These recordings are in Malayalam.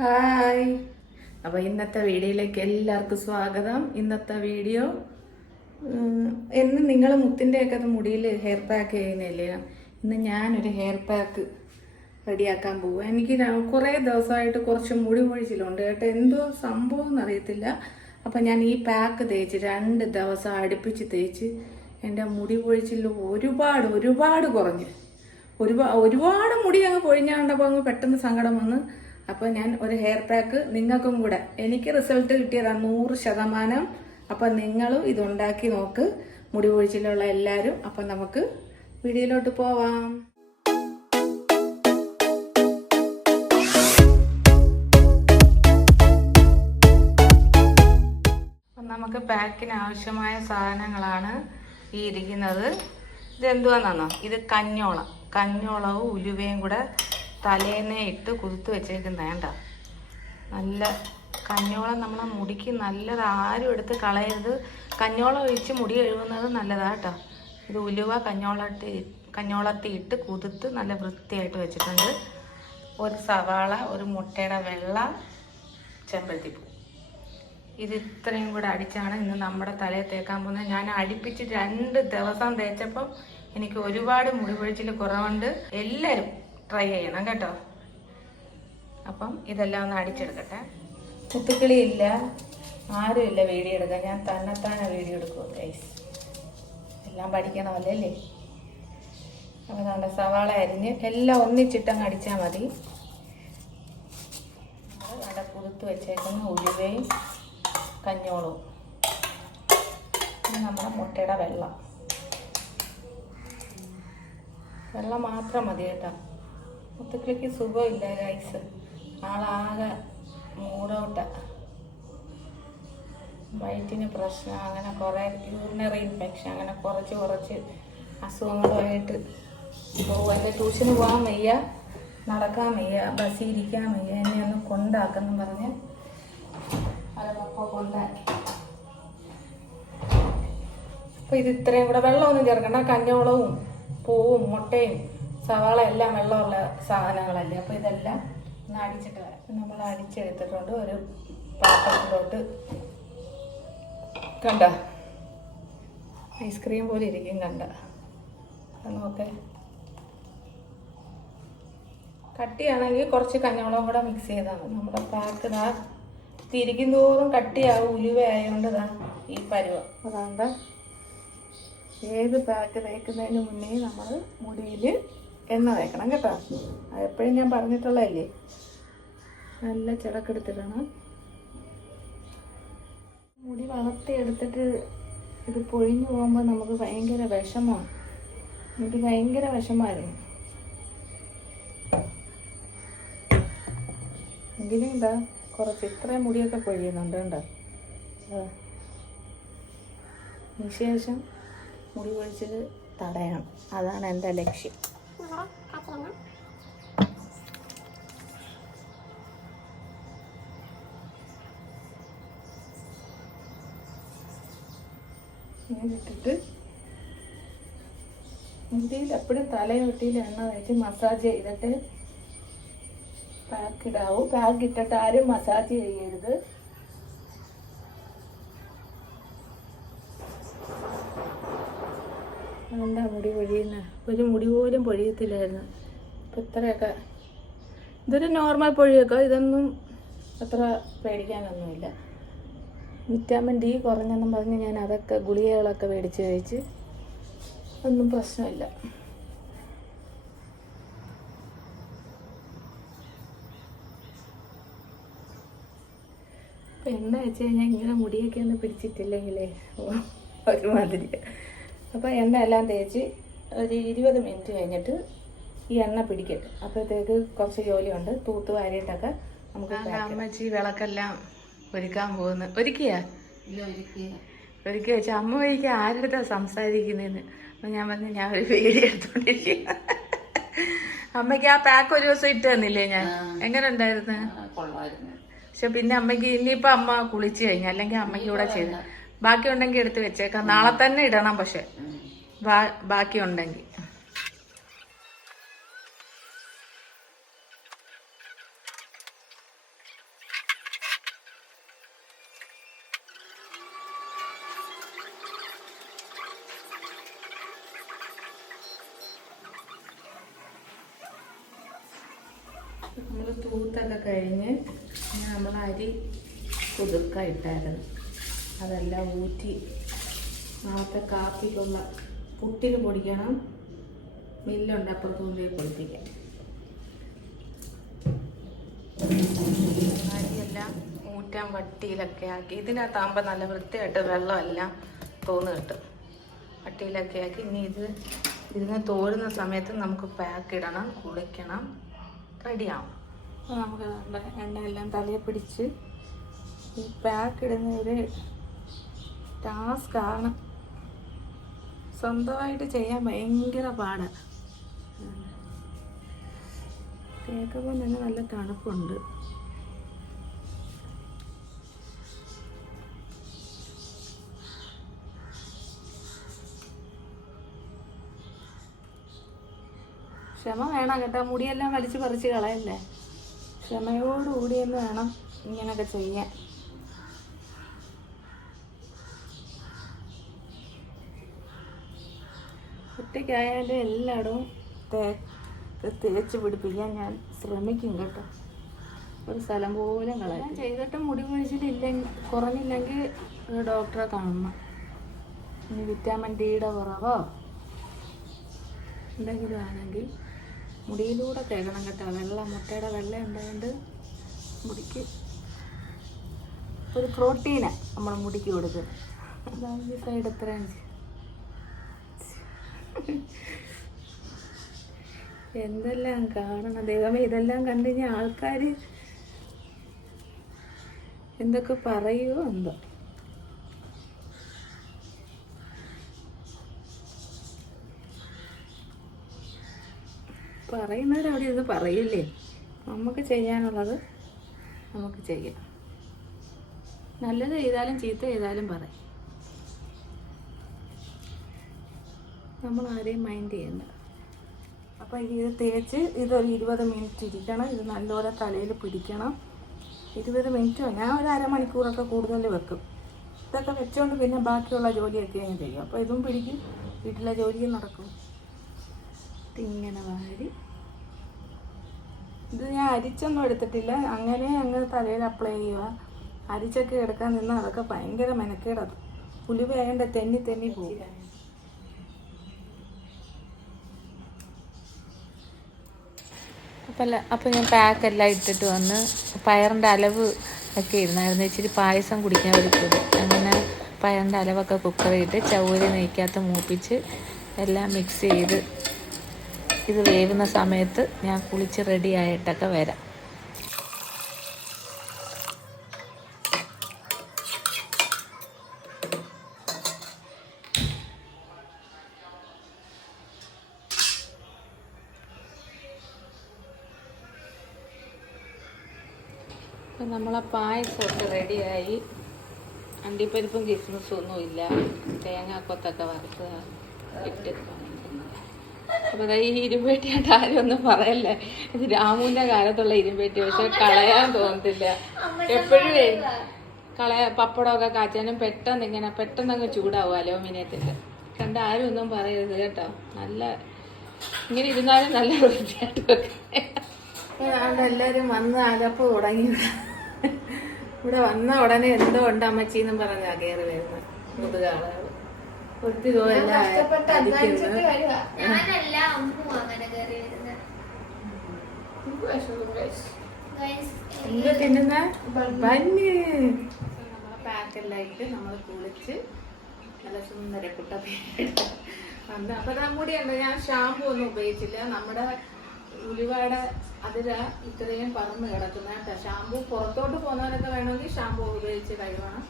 ഹായ്. അപ്പോൾ ഇന്നത്തെ വീഡിയോയിലേക്ക് എല്ലാവർക്കും സ്വാഗതം. ഇന്നത്തെ വീഡിയോ എന്ന് നിങ്ങൾ മുത്തിന്റെയൊക്കെ മുടിയിൽ ഹെയർ പാക്ക് ചെയ്യുന്നില്ലേ? ഇന്ന് ഞാനൊരു ഹെയർ പാക്ക് റെഡിയാക്കാൻ പോകും എനിക്ക് കുറേ ദിവസമായിട്ട് കുറച്ച് മുടി മുഴിച്ചിലുണ്ട് കേട്ടോ. എന്തോ സംഭവം എന്നറിയത്തില്ല. അപ്പം ഞാൻ ഈ പാക്ക് തേച്ച് രണ്ട് ദിവസം അടുപ്പിച്ച് തേച്ച് എന്റെ മുടി പൊഴിച്ചിൽ ഒരുപാട് ഒരുപാട് കുറഞ്ഞു. ഒരുപാട് ഒരുപാട് മുടി അങ്ങ് പൊഴിഞ്ഞാണ്ടപ്പോൾ അങ്ങ് പെട്ടെന്ന് സങ്കടം വന്ന് അപ്പോൾ ഞാൻ ഒരു ഹെയർ പാക്ക് നിങ്ങൾക്കും കൂടെ. എനിക്ക് റിസൾട്ട് കിട്ടിയതാണ് നൂറ് ശതമാനം. അപ്പം നിങ്ങളും ഇതുണ്ടാക്കി നോക്ക്. മുടി പൊഴിച്ചിലുള്ള എല്ലാവരും അപ്പം നമുക്ക് വീഡിയോയിലോട്ട് പോവാം. നമുക്ക് പാക്കിന് ആവശ്യമായ സാധനങ്ങളാണ് ഈ ഇരിക്കുന്നത്. ഇതെന്തുവാണെന്നോ ഇത് കഞ്ഞോളം. കഞ്ഞോളവും ഉലുവയും കൂടെ തലേന്നേ ഇട്ട് കുതിർത്ത് വെച്ചേക്കുന്ന വേണ്ട നല്ല കഞ്ഞോളം നമ്മളെ മുടിക്ക് നല്ലത് ആരും എടുത്ത് കളയരുത്. കഞ്ഞോളം ഒഴിച്ച് മുടി കഴുകുന്നത് നല്ലതാട്ടോ ഇത് ഉലുവ കഞ്ഞോളത്തി കഞ്ഞോളത്തി ഇട്ട് കുതിർത്ത് നല്ല വൃത്തിയായിട്ട് വെച്ചിട്ടുണ്ട്. ഒരു സവാള ഒരു മുട്ടയുടെ വെള്ള ചെമ്പരത്തിപ്പൂ. ഇത് ഇത്രയും കൂടെ അടിച്ചാണ് ഇന്ന് നമ്മുടെ തലയിൽ തേക്കാൻ പോകുന്നത്. ഞാൻ അടുപ്പിച്ച് രണ്ട് ദിവസം തേച്ചപ്പം എനിക്ക് ഒരുപാട് മുടി പൊഴിച്ചിൽ കുറവുണ്ട്. എല്ലാവരും ട്രൈ ചെയ്യണം കേട്ടോ. അപ്പം ഇതെല്ലാം ഒന്ന് അടിച്ചെടുക്കട്ടെ. ആരും ഇല്ല വീഡിയോ എടുക്കാൻ. ഞാൻ തന്നെത്താനെ വീഡിയോ എടുക്കും ഗൈസ് എല്ലാം പഠിക്കണമല്ലേ അല്ലേ? അപ്പോൾ നല്ല സവാള അരിഞ്ഞ് എല്ലാം ഒന്നിച്ചിട്ടങ്ങ് അടിച്ചാൽ മതി. നല്ല കുതിർത്ത് വെച്ചേക്കുന്ന ഉലുവയും കഞ്ഞോളവും പിന്നെ നമ്മുടെ മുട്ടയുടെ വെള്ളം. വെള്ളം മാത്രം മതി കേട്ടോ. മുത്തക്കിളിക്ക് സുഖമില്ല ഗൈസ് ആളാകെ മൂടോട്ട. വയറ്റിന് പ്രശ്നം അങ്ങനെ കുറേ യൂറിനറി ഇൻഫെക്ഷൻ അങ്ങനെ കുറച്ച് കുറച്ച് അസുഖങ്ങളുമായിട്ട് പോകും ട്യൂഷന് പോകാൻ വയ്യ നടക്കാൻ വയ്യ ബസ്സിൽ ഇരിക്കാൻ വയ്യ. എന്നെ ഒന്ന് കൊണ്ടാക്കെന്ന് പറഞ്ഞ് അത് പപ്പ കൊണ്ടാക്കി. അപ്പൊ ഇത് ഇത്രയും. കൂടെ വെള്ളമൊന്നും ചേർക്കണ്ട. കഞ്ഞോളവും പൂവും മുട്ടയും സവാള എല്ലാം വെള്ളമുള്ള സാധനങ്ങളല്ലേ? അപ്പോൾ ഇതെല്ലാം അടിച്ചിട്ട് നമ്മൾ അടിച്ചെടുത്തിട്ടുണ്ട് ഒരു പാത്രത്തിലോട്ട്. കണ്ട? ഐസ്ക്രീം പോലെ ഇരിക്കും കണ്ട? നോക്കേ. കട്ടിയാണെങ്കിൽ കുറച്ച് കഞ്ഞോളം കൂടെ മിക്സ് ചെയ്താൽ മതി. നമ്മുടെ പാക്ക് ഇതാ തിരിക്കും തോറും കട്ടിയാവും ഉലുവ ആയതുകൊണ്ട് ഇതാ ഈ പരുവം. അതുകൊണ്ട് ഏത് പാക്ക് തേക്കുന്നതിന് മുന്നേ നമ്മൾ മുടിയിൽ എണ്ണ തേക്കണം കേട്ടോ. അതെപ്പോഴും ഞാൻ പറഞ്ഞിട്ടുള്ളതല്ലേ? നല്ല ചിടക്കെടുത്തിടണം മുടി വളർത്തിയെടുത്തിട്ട് ഇത് പൊഴിഞ്ഞു പോകുമ്പോൾ നമുക്ക് ഭയങ്കര വിഷമമാണ്. എനിക്ക് ഭയങ്കര വിഷമമായിരുന്നു. എങ്കിലും എന്താ കുറച്ച് ഇത്രയും മുടിയൊക്കെ പൊഴിയുന്നുണ്ട് കണ്ടോ? അതാ. അതിനുശേഷം മുടി പൊഴിച്ചത് തടയണം. അതാണ് എന്റെ ലക്ഷ്യം. ഇങ്ങനെ ഇട്ടിട്ട് മുടിയിൽ എപ്പോഴും തലയൊട്ടിയിൽ എണ്ണ വെച്ച് മസാജ് ചെയ്തിട്ട് പാക്ക് ഇടാവൂ. പാക്ക് ഇട്ടിട്ട് ആരും മസാജ് ചെയ്യരുത്. എന്താ മുടി പൊഴിയുന്ന? ഒരു മുടി പോലും പൊഴിയത്തില്ലായിരുന്നു. ഇപ്പം ഇത്രയൊക്കെ ഇതൊരു നോർമൽ പൊഴിയൊക്കെ ഇതൊന്നും അത്ര പേടിക്കാനൊന്നുമില്ല. വിറ്റാമിൻ ഡി കുറഞ്ഞെന്നും പറഞ്ഞ് ഞാൻ അതൊക്കെ ഗുളികകളൊക്കെ മേടിച്ച് കഴിച്ച് ഒന്നും പ്രശ്നമില്ല. അപ്പം എന്താ വെച്ച് കഴിഞ്ഞാൽ ഇങ്ങനെ മുടിയൊക്കെ ഒന്ന് പിടിച്ചിട്ടില്ലെങ്കിലേ ഒരുമാതിരി. അപ്പോൾ എണ്ണ എല്ലാം തേച്ച് ഒരു ഇരുപത് മിനിറ്റ് കഴിഞ്ഞിട്ട് ഈ എണ്ണ പിടിക്കട്ടെ. അപ്പോഴത്തേക്ക് കുറച്ച് ജോലിയുണ്ട്. തൂത്ത് വാരിയിട്ടൊക്കെ നമുക്ക് അമ്മച്ചി വിളക്കെല്ലാം ഒരുക്കാൻ പോകുന്നു. ഒരുക്കിയാ? ഒരുക്കി വെച്ചാൽ അമ്മ വഴിക്ക് ആരുടെ സംസാരിക്കുന്നതെന്ന് അപ്പം ഞാൻ പറഞ്ഞു ഞാൻ ഒരു വീഡിയോ എടുത്തോണ്ടിരിക്കുക അമ്മയ്ക്ക് ആ പാക്ക് ഒരു ദിവസം ഇട്ട് തന്നില്ലേ ഞാൻ? എങ്ങനെ ഉണ്ടായിരുന്നു പക്ഷെ പിന്നെ അമ്മയ്ക്ക് ഇനിയിപ്പോ അമ്മ കുളിച്ചു കഴിഞ്ഞു അല്ലെങ്കിൽ അമ്മയ്ക്ക് കൂടെ ചെയ്ത് ബാക്കി ഉണ്ടെങ്കിൽ എടുത്ത് വെച്ചേക്കാം. നാളെ തന്നെ ഇടണം പക്ഷെ. ബാക്കി ഉണ്ടെങ്കിൽ കൂത്തൊക്കെ കഴിഞ്ഞ് ഇനി നമ്മൾ അരി കുതിർക്ക ഇട്ടായിരുന്നു. അതെല്ലാം ഊറ്റി നാളത്തെ കാപ്പിക്കുള്ള പുട്ടിന് പൊടിക്കണം. മില്ലുണ്ട് അപ്പുറത്ത് കൊണ്ടുപോയി പൊടിപ്പിക്കാം. അരിയെല്ലാം ഊറ്റാൻ വട്ടിയിലൊക്കെ ആക്കി. ഇതിനകത്താകുമ്പോൾ നല്ല വൃത്തിയായിട്ട് വെള്ളമെല്ലാം തോന്നു കിട്ടും. വട്ടിയിലൊക്കെ ആക്കി. ഇനി ഇത് ഇതിന് തോരുന്ന സമയത്ത് നമുക്ക് പാക്ക് ഇടണം കുളിക്കണം. റെഡിയാവും. നമുക്ക് എണ്ണ എല്ലാം തലയെ പിടിച്ച് ഈ പാക്ക് ഇടുന്ന ഒരു ടാസ്ക് ആണ്. സ്വന്തമായിട്ട് ചെയ്യാൻ ഭയങ്കര പാടാണ് കേൾക്കുമ്പോൾ തന്നെ നല്ല തണുപ്പുണ്ട്. ക്ഷമ വേണം കേട്ടോ. മുടിയെല്ലാം വലിച്ചു പറിച്ച് കളയല്ലേ? ക്ഷമയോടുകൂടി തന്നെ വേണം ഇങ്ങനെയൊക്കെ ചെയ്യാൻ. ഒറ്റയ്ക്കായാലും എല്ലായിടവും തേച്ച് പിടിപ്പിക്കാൻ ഞാൻ ശ്രമിക്കും കേട്ടോ. ഒരു സ്ഥലം പോലും കളയാൻ ചെയ്തിട്ട് മുടി കുഴിച്ചിട്ടില്ലെങ്കിൽ കുറഞ്ഞില്ലെങ്കിൽ ഡോക്ടറെ കാണണം. ഇനി വിറ്റാമിൻ ഡിയുടെ കുറവോ? എന്തെങ്കിലും ആണെങ്കിൽ മുടിയിലൂടെ തേക്കണം കേട്ടോ. വെള്ളം മുട്ടയുടെ വെള്ള ഉണ്ടായതുകൊണ്ട് മുടിക്ക് ഒരു പ്രോട്ടീന് നമ്മൾ മുടിക്ക് അതാണ് ഈ സൈഡ് എത്ര എന്തെല്ലാം കാണണം? ദൈവമേ ഇതെല്ലാം കണ്ടു കഴിഞ്ഞാൽ ആൾക്കാർ എന്തൊക്കെ പറയുമോ എന്തോ. പറയുന്നവരവിടെ ഇരുന്ന് പറയില്ലേ? നമുക്ക് ചെയ്യാനുള്ളത് നമുക്ക് ചെയ്യാം. നല്ലത് ചെയ്താലും ചീത്ത ചെയ്താലും പറയും. നമ്മൾ ആരെയും മൈൻഡ് ചെയ്യണ്ട അപ്പം ഇത് തേച്ച് ഇതൊരു ഇരുപത് മിനിറ്റ് ഇരിക്കണം. ഇത് നല്ലപോലെ തലയിൽ പിടിക്കണം. ഇരുപത് മിനിറ്റോ ഞാൻ ഒരു അരമണിക്കൂറൊക്കെ കൂടുതൽ വെക്കും. ഇതൊക്കെ വെച്ചുകൊണ്ട് പിന്നെ ബാക്കിയുള്ള ജോലിയൊക്കെ ഞാൻ ചെയ്യും. അപ്പോൾ ഇതും പിടിക്കും. വീട്ടിലെ ജോലിയും നടക്കും. ഇങ്ങനെ വാരി. ഇത് ഞാൻ അരിച്ചൊന്നും എടുത്തിട്ടില്ല. അങ്ങനെ അങ്ങ് തലയിൽ അപ്ലൈ ചെയ്യുക അരിച്ചൊക്കെ എടുക്കാൻ നിന്നാൽ അതൊക്കെ ഭയങ്കര മെനക്കേടത് വേണ്ട തെന്നി തെന്നി പോകും അപ്പം അല്ല അപ്പം ഞാൻ പാക്കെല്ലാം ഇട്ടിട്ട് വന്ന് പയറിന്റെ അലവ് ഒക്കെ ഇരുന്നായിരുന്നു. ഇച്ചിരി പായസം കുടിക്കാൻ വിളിച്ചത് അങ്ങനെ പയറിന്റെ അലവൊക്കെ കുക്കറിയിട്ട് ചൗരി നെയ്ക്കകത്ത് മൂപ്പിച്ച് എല്ലാം മിക്സ് ചെയ്ത് ഇത് വേവുന്ന സമയത്ത് ഞാൻ കുളിച്ച് റെഡി ആയിട്ടൊക്കെ വരാം. അപ്പം നമ്മളെ പായസമൊക്കെ റെഡിയായി അണ്ടിപ്പരിപ്പും കിസ്മിസും ഒന്നുമില്ല. തേങ്ങാക്കൊത്തൊക്കെ വറുത്ത് ഇട്ട് അപ്പോൾ ഈ ഈ ഇരുമ്പേട്ടിയായിട്ട് ആരും ഒന്നും പറയല്ലേ? ഇത് രാമുവിന്റെ കാലത്തുള്ള ഇരുമ്പേട്ടി പക്ഷെ കളയാൻ തോന്നത്തില്ല. എപ്പോഴും കളയ പപ്പടമൊക്കെ കാച്ചാനും പെട്ടെന്ന് ഇങ്ങനെ പെട്ടെന്ന് അങ്ങ് ചൂടാവും അലോമിനിയത്തിന്റെ കണ്ട ആരും ഒന്നും പറയരുത് കേട്ടോ. നല്ല ഇങ്ങനെ ഇരുന്നാലും നല്ല വൃത്തിയായിട്ട് എല്ലാവരും വന്ന് അലപ്പ് തുടങ്ങി. ഇവിടെ വന്ന ഉടനെ എന്തോ ഉണ്ട് അമ്മച്ചീന്നും പറഞ്ഞാ കയറി വരുന്നത്. മുതുകാളുകൾ ഒത്തിരി അടിക്കുന്നത് ഞാനല്ല അമ്മു അങ്ങനെ കയറി വരുന്നത് ഗൈസ് എന്ത് തിന്നുന്ന ബന്ന്. നമ്മളെ പാക്കെല്ലാം ഇട്ട് നമ്മൾ കുളിച്ച് നല്ല സുന്ദര കുട്ടപ്പി വന്ന്. അപ്പൊ ഉണ്ട് ഞാൻ ഷാമ്പു ഒന്നും ഉപയോഗിച്ചില്ല. നമ്മുടെ ഉലുവയുടെ അതില ഇത്രയും പറന്ന് കിടക്കുന്ന കേട്ടോ. ഷാമ്പു പുറത്തോട്ട് പോകുന്നവരൊക്കെ വേണമെങ്കിൽ ഷാമ്പു ഉപയോഗിച്ച് കഴുകണം.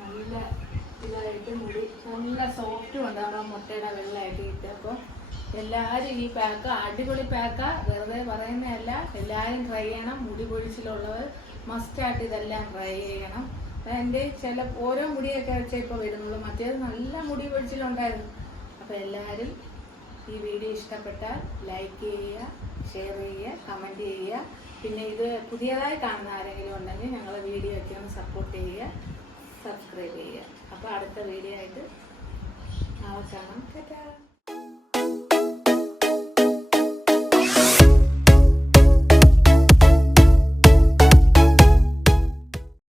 നല്ല ഇതായിട്ട് മുടി നല്ല സോഫ്റ്റും ഉണ്ട്. നമ്മുടെ മുട്ടയുടെ വെള്ളമായിട്ട് കിട്ടുക അപ്പോൾ എല്ലാവരും ഈ പാക്ക അടിപൊളി പാക്ക വെറുതെ പറയുന്നതല്ല. എല്ലാവരും ട്രൈ ചെയ്യണം. മുടി പൊഴിച്ചിലുള്ളവർ മസ്റ്റായിട്ട് ഇതെല്ലാം ട്രൈ ചെയ്യണം. എന്റെ ചില ഓരോ മുടിയൊക്കെ വെച്ചാൽ ഇപ്പോൾ വരുന്നുള്ളൂ. മറ്റേത് നല്ല മുടി പൊഴിച്ചിലുണ്ടായിരുന്നു അപ്പോൾ എല്ലാവരും ഈ വീഡിയോ ഇഷ്ടപ്പെട്ടാൽ ലൈക്ക് ചെയ്യുക ഷെയർ ചെയ്യുക കമന്റ് ചെയ്യുക. പിന്നെ ഇത് പുതിയതായി കാണുന്ന ആരെങ്കിലും ഉണ്ടെങ്കിൽ ഞങ്ങളെ വീഡിയോ ഒക്കെ ഒന്ന് സപ്പോർട്ട് ചെയ്യുക. സബ്സ്ക്രൈബ് ചെയ്യുക. അപ്പോൾ അടുത്ത വീഡിയോ ആയിട്ട് നാളെ കാണാം.